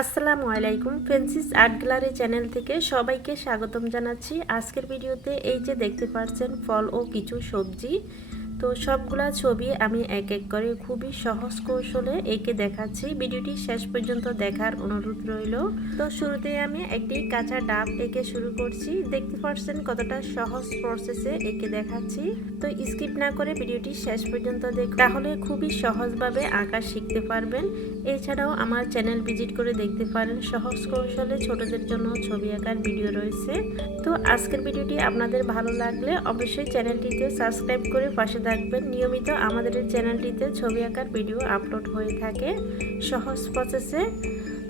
আসসালামু আলাইকুম। ফেন্সিস art gallery channel থেকে সবাইকে স্বাগতম জানাচ্ছি। আজকের ভিডিওতে এই যে দেখতে পাচ্ছেন ফল ও কিছু সবজি, তো সবগুলা ছবি আমি এক এক করে খুবই সহজ কৌশলে এঁকে দেখাচ্ছি। ভিডিওটি শেষ পর্যন্ত দেখার অনুরোধ রইল। তো শুরুতে আমি একটি কাঁচা ডাব এঁকে শুরু করছি। দেখতে পাচ্ছেন কতটা সহজ প্রসেসে এঁকে দেখাচ্ছি। তো স্কিপ না করে ভিডিওটি শেষ পর্যন্ত দেখুন, তাহলে খুবই সহজভাবে আঁকা শিখতে পারবেন। এছাড়াও আমার চ্যানেল ভিজিট করে দেখতে পারেন, সহজ কৌশলে ছোটদের জন্য ছবি আঁকার ভিডিও রয়েছে। তো আজকের ভিডিওটি আপনাদের ভালো লাগলে অবশ্যই চ্যানেলটিতে সাবস্ক্রাইব করে পাশে থাকবেন। নিয়মিত আমাদের এই চ্যানেলটিতে ছবি আঁকার ভিডিও আপলোড হয়ে থাকে সহজ প্রসেসে।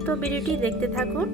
তো ভিডিওটি দেখতে থাকুন।